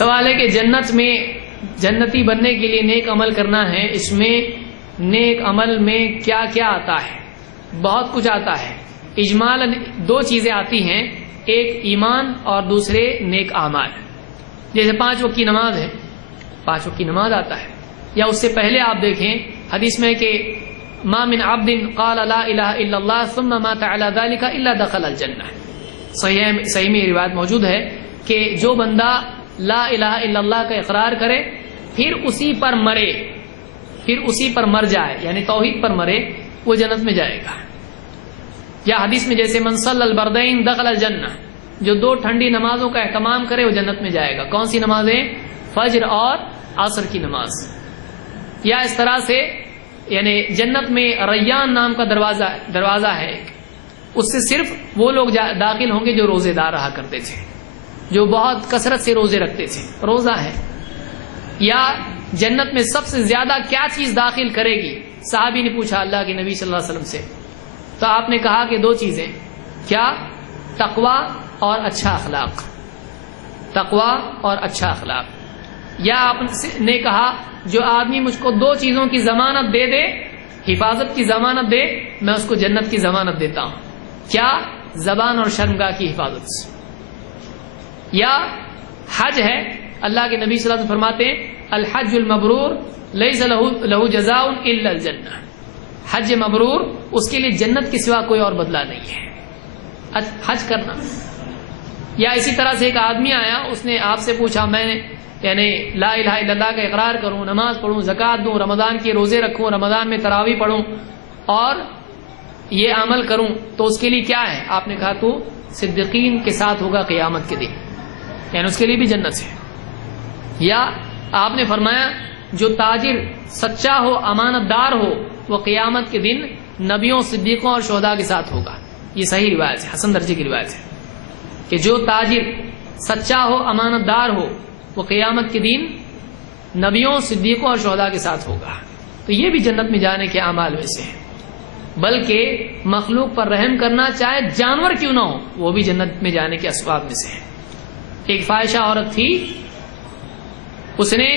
سوال ہے کہ جنت میں جنتی بننے کے لیے نیک عمل کرنا ہے، اس میں نیک عمل میں کیا کیا آتا ہے؟ بہت کچھ آتا ہے۔ اجمالاً دو چیزیں آتی ہیں، ایک ایمان اور دوسرے نیک اعمال۔ جیسے 5 وقت کی نماز ہے، 5 وقت کی نماز آتا ہے، یا اس سے پہلے آپ دیکھیں حدیث میں کہ ما من عبد قال لا الہ الا اللہ ثم مات علی ذلک الا دخل الجنہ۔ صحیح میں روایت موجود ہے کہ جو بندہ لا الہ الا اللہ کا اقرار کرے پھر اسی پر مر جائے، یعنی توحید پر مرے، وہ جنت میں جائے گا۔ یا حدیث میں جیسے من صلی البردین دخل الجنہ، جو 2 ٹھنڈی نمازوں کا اہتمام کرے وہ جنت میں جائے گا۔ کون سی نمازیں؟ فجر اور عصر کی نماز۔ یا اس طرح سے یعنی جنت میں ریان نام کا دروازہ ہے، اس سے صرف وہ لوگ داخل ہوں گے جو روزے دار رہا کرتے تھے، جو بہت کثرت سے روزے رکھتے تھے، روزہ ہے۔ یا جنت میں سب سے زیادہ کیا چیز داخل کرے گی؟ صحابی نے پوچھا اللہ کے نبی صلی اللہ علیہ وسلم سے، تو آپ نے کہا کہ 2 چیزیں، کیا؟ تقوی اور اچھا اخلاق۔ تقوی اور اچھا اخلاق۔ یا آپ نے کہا جو آدمی مجھ کو 2 چیزوں کی ضمانت دے دے، حفاظت کی ضمانت دے، میں اس کو جنت کی ضمانت دیتا ہوں۔ کیا؟ زبان اور شرمگاہ کی حفاظت سے۔ یا حج ہے، اللہ کے نبی صلی اللہ علیہ وسلم فرماتے ہیں الحج المبرور لیس لہ جزاء الا الجنہ۔ حج مبرور، اس کے لیے جنت کے سوا کوئی اور بدلہ نہیں ہے، حج کرنا۔ یا اسی طرح سے ایک آدمی آیا، اس نے آپ سے پوچھا میں یعنی لا الہ الا اللہ کا اقرار کروں، نماز پڑھوں، زکوٰۃ دوں، رمضان کے روزے رکھوں، رمضان میں تراویح پڑھوں اور یہ عمل کروں، تو اس کے لیے کیا ہے؟ آپ نے کہا تو صدیقین کے ساتھ ہوگا قیامت کے دن، یعنی اس کے لیے بھی جنت ہے۔ یا آپ نے فرمایا جو تاجر سچا ہو، امانت دار ہو، وہ قیامت کے دن نبیوں، صدیقوں اور شہداء کے ساتھ ہوگا۔ یہ صحیح روایت ہے، حسن درجے کی روایت ہے کہ جو تاجر سچا ہو، امانت دار ہو، وہ قیامت کے دن نبیوں، صدیقوں اور شہداء کے ساتھ ہوگا۔ تو یہ بھی جنت میں جانے کے اعمال میں سے ہے۔ بلکہ مخلوق پر رحم کرنا، چاہے جانور کیوں نہ ہو، وہ بھی جنت میں جانے کے اسباب میں سے ہے۔ ایک فاحشہ عورت تھی، اس نے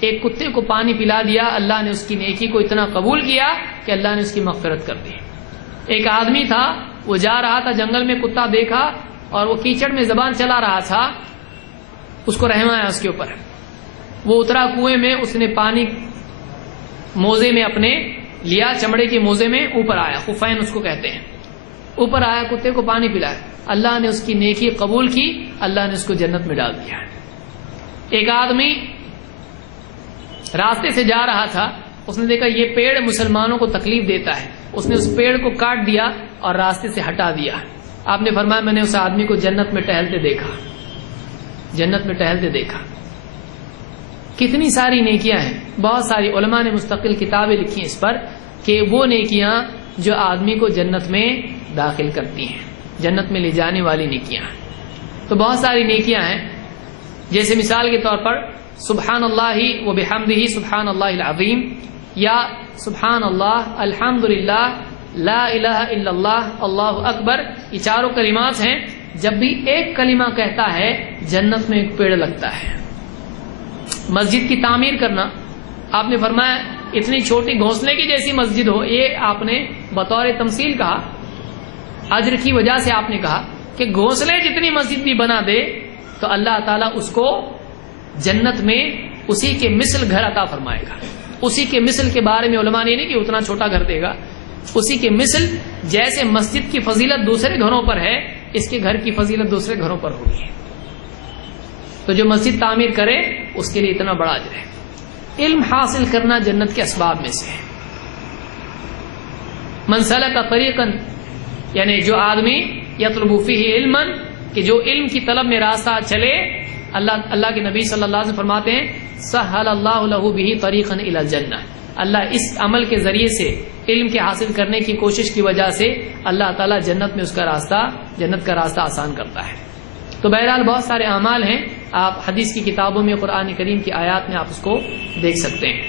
ایک کتے کو پانی پلا دیا، اللہ نے اس کی نیکی کو اتنا قبول کیا کہ اللہ نے اس کی مغفرت کر دی۔ ایک آدمی تھا، وہ جا رہا تھا جنگل میں، کتا دیکھا اور وہ کیچڑ میں زبان چلا رہا تھا، اس کو رحم آیا اس کے اوپر، وہ اترا کنویں میں، اس نے پانی موزے میں اپنے لیا، چمڑے کے موزے میں، اوپر آیا، خفین اس کو کہتے ہیں، اوپر آیا، کتے کو پانی پلایا، اللہ نے اس کی نیکی قبول کی، اللہ نے اس کو جنت میں ڈال دیا۔ ایک آدمی راستے سے جا رہا تھا، اس نے دیکھا یہ پیڑ مسلمانوں کو تکلیف دیتا ہے، اس نے اس پیڑ کو کاٹ دیا اور راستے سے ہٹا دیا۔ آپ نے فرمایا میں نے اس آدمی کو جنت میں ٹہلتے دیکھا، جنت میں ٹہلتے دیکھا۔ کتنی ساری نیکیاں ہیں، بہت ساری علماء نے مستقل کتابیں لکھی اس پر کہ وہ نیکیاں جو آدمی کو جنت میں داخل کرتی ہیں، جنت میں لے جانے والی نیکیاں۔ تو بہت ساری نیکیاں ہیں، جیسے مثال کے طور پر سبحان اللہ و بحمدہ سبحان اللہ العظیم، یا سبحان اللہ، الحمدللہ، لا الہ الا اللہ، اللہ اکبر۔ یہ چاروں کلمات ہیں، جب بھی ایک کلمہ کہتا ہے جنت میں ایک پیڑ لگتا ہے۔ مسجد کی تعمیر کرنا، آپ نے فرمایا اتنی چھوٹی گھونسلے کی جیسی مسجد ہو، یہ آپ نے بطور تمثیل کہا، اجر کی وجہ سے آپ نے کہا کہ گھونسلے جتنی مسجد بھی بنا دے تو اللہ تعالیٰ اس کو جنت میں اسی کے مثل گھر عطا فرمائے گا۔ اسی کے مثل کے بارے میں علماء نے نہیں کہ اتنا چھوٹا گھر دے گا، اسی کے مثل، جیسے مسجد کی فضیلت دوسرے گھروں پر ہے، اس کے گھر کی فضیلت دوسرے گھروں پر ہوگی۔ تو جو مسجد تعمیر کرے اس کے لیے اتنا بڑا اجر ہے۔ علم حاصل کرنا جنت کے اسباب میں سے ہے۔ من سلک طریقا، یعنی جو آدمی یطلب فیہ علما، کہ جو علم کی طلب میں راستہ چلے، اللہ کے نبی صلی اللہ علیہ وسلم فرماتے ہیں سہل اللہ لہ بہ طریقا الی الجنہ، اللہ اس عمل کے ذریعے سے، علم کے حاصل کرنے کی کوشش کی وجہ سے اللہ تعالیٰ جنت میں اس کا راستہ، جنت کا راستہ آسان کرتا ہے۔ تو بہرحال بہت سارے اعمال ہیں، آپ حدیث کی کتابوں میں، قرآن کریم کی آیات میں آپ اس کو دیکھ سکتے ہیں۔